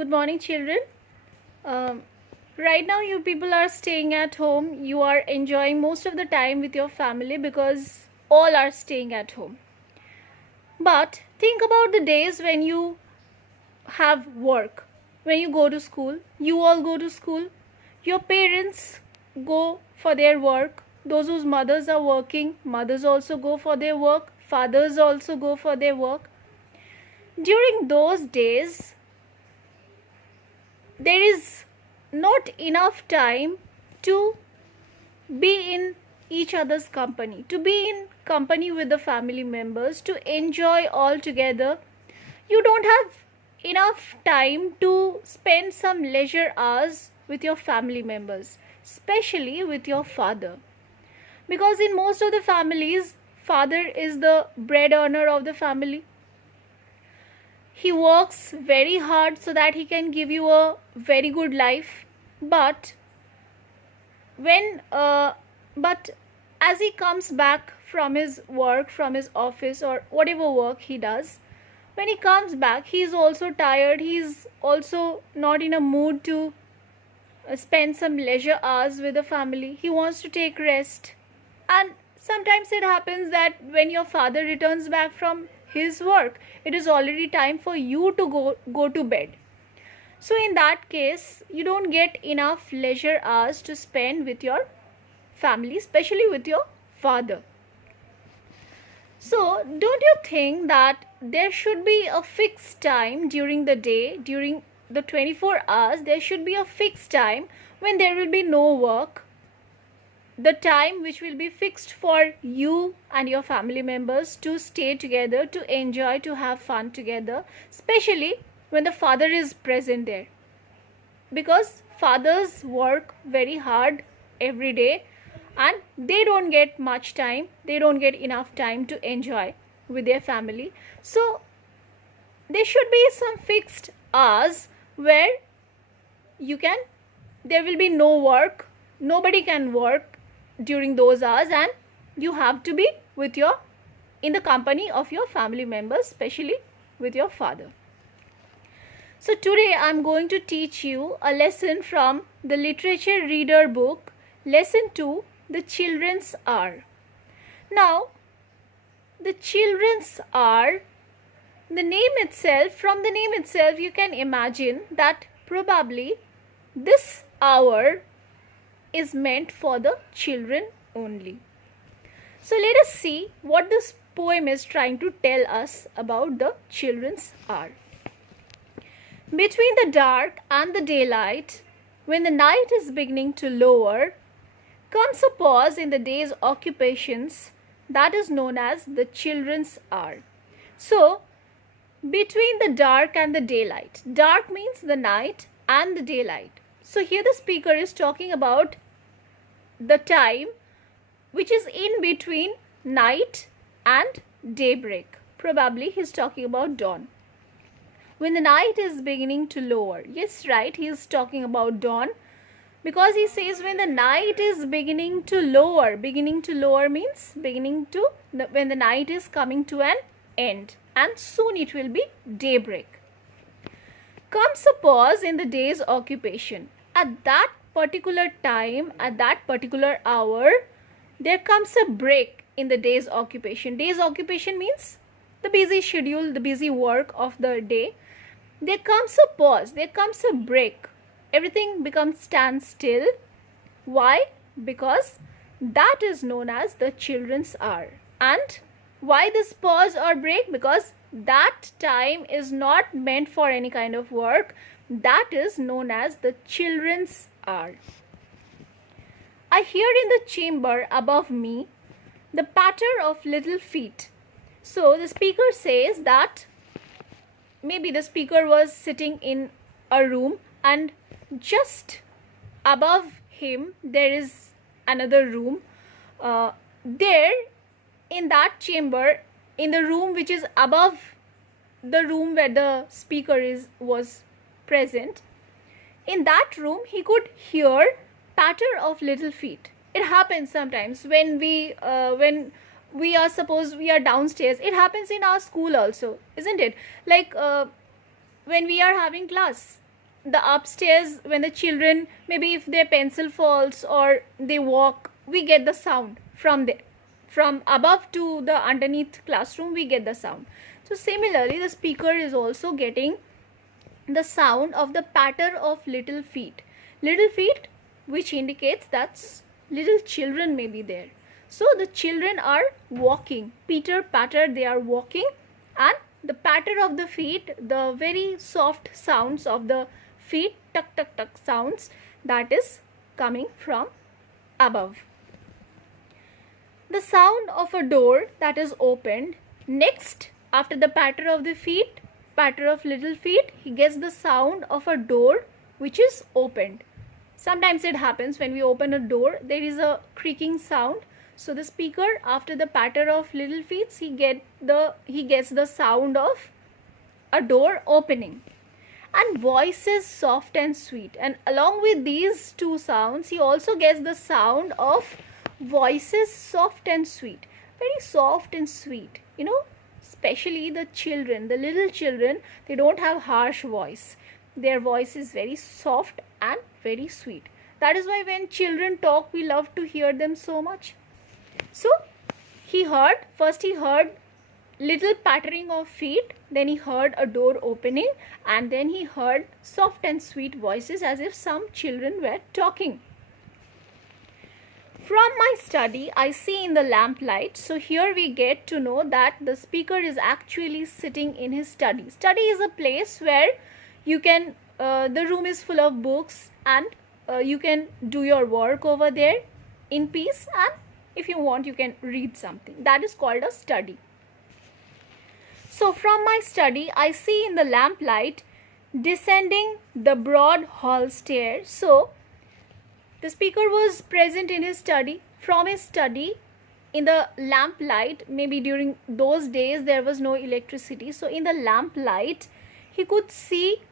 Good morning, children. Um, right now, you people are staying at home. You are enjoying most of the time with your family because all are staying at home. But think about the days when you have work, when you go to school. You all go to school. Your parents go for their work. Those whose mothers are working, mothers also go for their work. Fathers also go for their work. During those days, there is not enough time to be in each other's company, to be in company with the family members, to enjoy all together. You don't have enough time to spend some leisure hours with your family members, especially with your father. Because in most of the families, father is the bread earner of the family. He works very hard so that he can give you a very good life. But as he comes back from his work, from his office or whatever work he does, when he comes back, he is also tired. He is also not in a mood to spend some leisure hours with the family. He wants to take rest. And sometimes it happens that when your father returns back from his work, it is already time for you to go to bed. So in that case, you don't get enough leisure hours to spend with your family, especially with your father. So don't you think that there should be a fixed time during the day, during the 24 hours, there should be a fixed time when there will be no work, the time which will be fixed for you and your family members to stay together, to enjoy, to have fun together, especially when the father is present there. Because fathers work very hard every day and they don't get much time, they don't get enough time to enjoy with their family. So there should be some fixed hours where there will be no work, nobody can work during those hours, and you have to be in the company of your family members, especially with your father. So today I am going to teach you a lesson from the literature reader book, lesson 2, the children's hour. Now, the children's hour, from the name itself you can imagine that probably this hour is meant for the children only. So let us see what this poem is trying to tell us about the children's hour. Between the dark and the daylight, when the night is beginning to lower, comes a pause in the day's occupations that is known as the children's hour. So, between the dark and the daylight. Dark means the night and the daylight. So here the speaker is talking about the time which is in between night and daybreak. Probably he is talking about dawn. When the night is beginning to lower. Yes, right, he is talking about dawn. Because he says when the night is beginning to lower. Beginning to lower means when the night is coming to an end. And soon it will be daybreak. Comes a pause in the day's occupation. At that particular time, at that particular hour, there comes a break in the day's occupation. Day's occupation means the busy schedule, the busy work of the day. There comes a pause, there comes a break. Everything becomes standstill. Why? Because that is known as the children's hour. And why this pause or break? Because that time is not meant for any kind of work. That is known as the children's hour. I hear in the chamber above me the patter of little feet. So the speaker says that maybe the speaker was sitting in a room and just above him there is another room. There in that chamber, in the room which is above the room where the speaker was present, in that room he could hear patter of little feet. It happens sometimes when we are, suppose we are downstairs. It happens in our school also, isn't it? Like when we are having class, the upstairs, when the children, maybe if their pencil falls or they walk, we get the sound from there. From above to the underneath classroom, we get the sound. So similarly, the speaker is also getting the sound of the patter of little feet. Little feet, which indicates that little children may be there. So the children are walking, pitter patter, they are walking, and the patter of the feet, the very soft sounds of the feet, tuck tuck tuck sounds, that is coming from above. The sound of a door that is opened. Next, after the patter of the feet, patter of little feet, he gets the sound of a door which is opened. Sometimes it happens when we open a door, there is a creaking sound. So the speaker, after the patter of little feet, he gets the sound of a door opening. And voices soft and sweet. And along with these two sounds, he also gets the sound of voices soft and sweet. Very soft and sweet. You know, especially the children, the little children, they don't have harsh voice. Their voice is very soft and very sweet. That is why when children talk, we love to hear them so much. So first he heard little pattering of feet, then he heard a door opening, and then he heard soft and sweet voices as if some children were talking. From my study, I see in the lamplight. So here we get to know that the speaker is actually sitting in his study. Study is a place where you can, the room is full of books, and you can do your work over there in peace, and if you want, you can read something. That is called a study. So from my study, I see in the lamplight descending the broad hall stairs. So the speaker was present in his study. From his study, in the lamplight, maybe during those days there was no electricity. So in the lamplight, he could see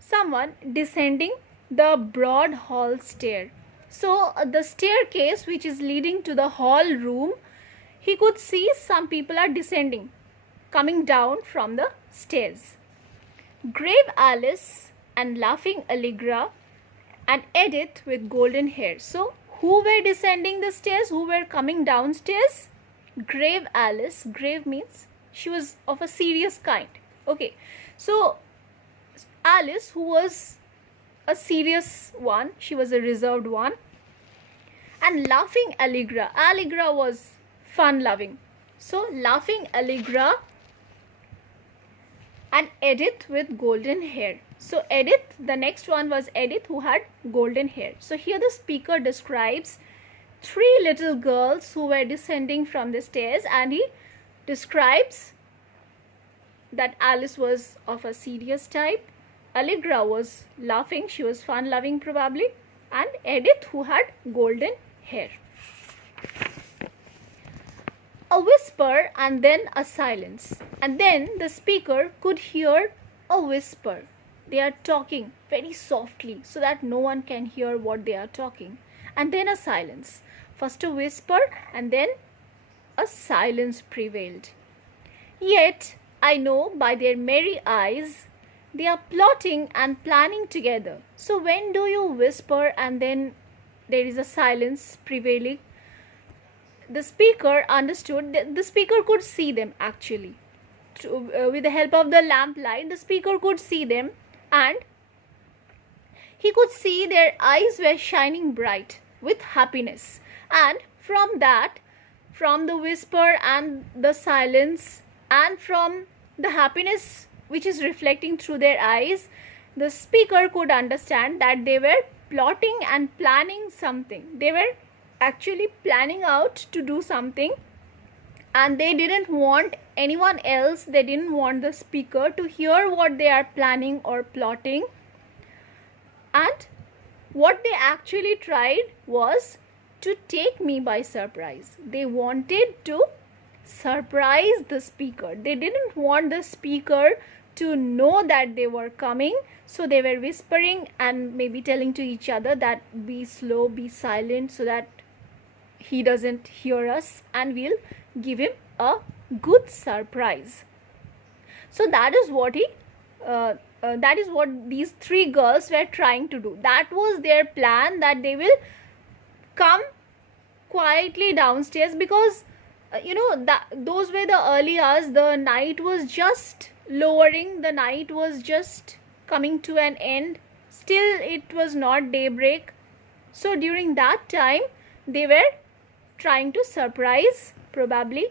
someone descending the broad hall stair. So the staircase which is leading to the hall room, he could see some people are descending, coming down from the stairs. Grave Alice and laughing Allegra and Edith with golden hair. So who were descending the stairs? Who were coming downstairs? Grave Alice. Grave means she was of a serious kind. Okay. So Alice, who was a serious one, she was a reserved one. And laughing Allegra. Allegra was fun loving. So laughing Allegra and Edith with golden hair. So Edith, the next one was Edith, who had golden hair. So here the speaker describes three little girls who were descending from the stairs, and he describes that Alice was of a serious type, Allegra was laughing, she was fun loving probably, and Edith, who had golden hair. A whisper and then a silence, and then the speaker could hear a whisper. They are talking very softly so that no one can hear what they are talking, and then a silence. First a whisper and then a silence prevailed. Yet I know by their merry eyes they are plotting and planning together. So when do you whisper and then there is a silence prevailing? The speaker understood that the speaker could see them actually. With the help of the lamplight, the speaker could see them, and he could see their eyes were shining bright with happiness. And from that, from the whisper and the silence, and from the happiness which is reflecting through their eyes, the speaker could understand that they were plotting and planning something. They were actually planning out to do something, and they didn't want anyone else, they didn't want the speaker to hear what they are planning or plotting. And what they actually tried was to take me by surprise. They wanted to surprise the speaker. They didn't want the speaker to know that they were coming, so they were whispering and maybe telling to each other that be slow, be silent, so that he doesn't hear us and we'll give him a good surprise. So that is what he that is what these three girls were trying to do. That was their plan, that they will come quietly downstairs, because that those were the early hours. The night was just lowering, the night was just coming to an end, still it was not daybreak. So during that time they were trying to surprise, probably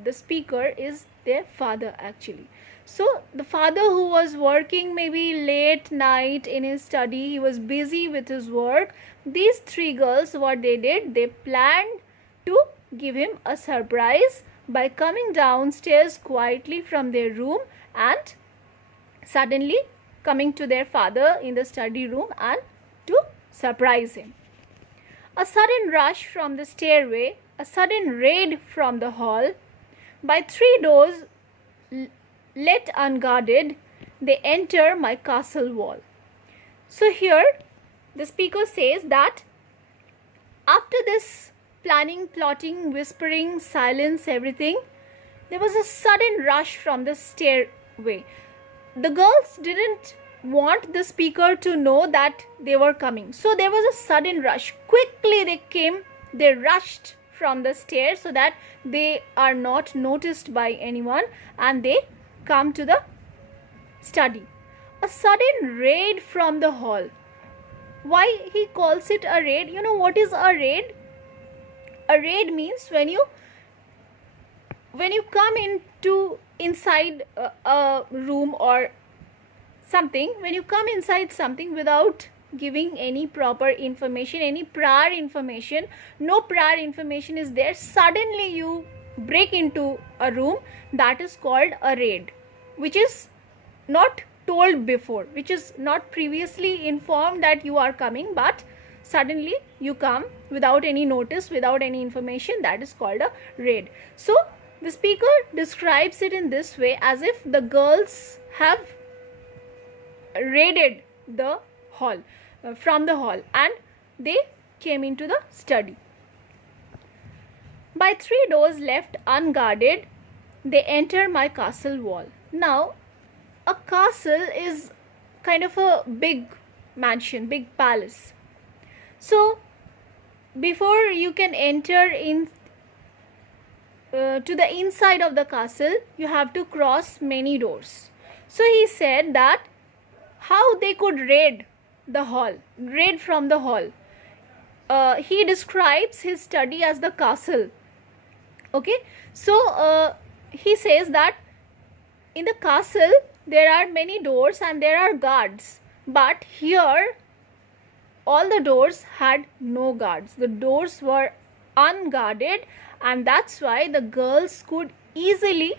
the speaker is their father actually. So the father, who was working maybe late night in his study, he was busy with his work. These three girls, what they did, they planned to give him a surprise by coming downstairs quietly from their room and suddenly coming to their father in the study room and to surprise him. A sudden rush from the stairway, a sudden raid from the hall. By three doors let unguarded, they enter my castle wall. So here the speaker says that after this planning, plotting, whispering, silence, everything, there was a sudden rush from the stairway. The girls didn't want the speaker to know that they were coming. So there was a sudden rush. Quickly they came, they rushed from the stairs so that they are not noticed by anyone, and they come to the study. A sudden raid from the hall. Why he calls it a raid? You know what is a raid? A raid means when you come into inside a room or something, when you come inside something without giving any proper information, any prior information, no prior information is there, suddenly you break into a room, that is called a raid, which is not told before, which is not previously informed that you are coming, but suddenly you come without any notice, without any information, that is called a raid. So the speaker describes it in this way, as if the girls have raided the hall, from the hall, and they came into the study. By three doors left unguarded, they enter my castle wall. Now a castle is kind of a big mansion, big palace. So before you can enter in to the inside of the castle, you have to cross many doors. So he said that how they could raid the hall, raid from the hall. He describes his study as the castle. Okay, so he says that in the castle there are many doors and there are guards, but here all the doors had no guards. The doors were unguarded, and that's why the girls could easily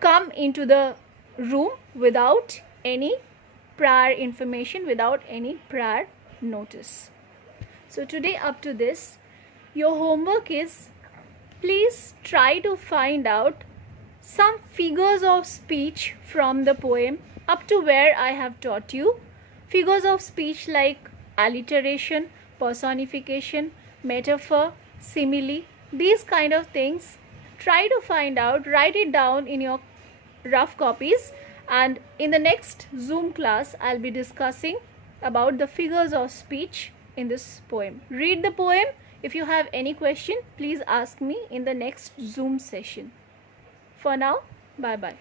come into the room without any prior information, without any prior notice. So today up to this, your homework is, please try to find out some figures of speech from the poem up to where I have taught you. Figures of speech like alliteration, personification, metaphor, simile, these kind of things. Try to find out, write it down in your rough copies, and in the next Zoom class I'll be discussing about the figures of speech in this poem. Read the poem. If you have any question, please ask me in the next Zoom session. For now, bye bye.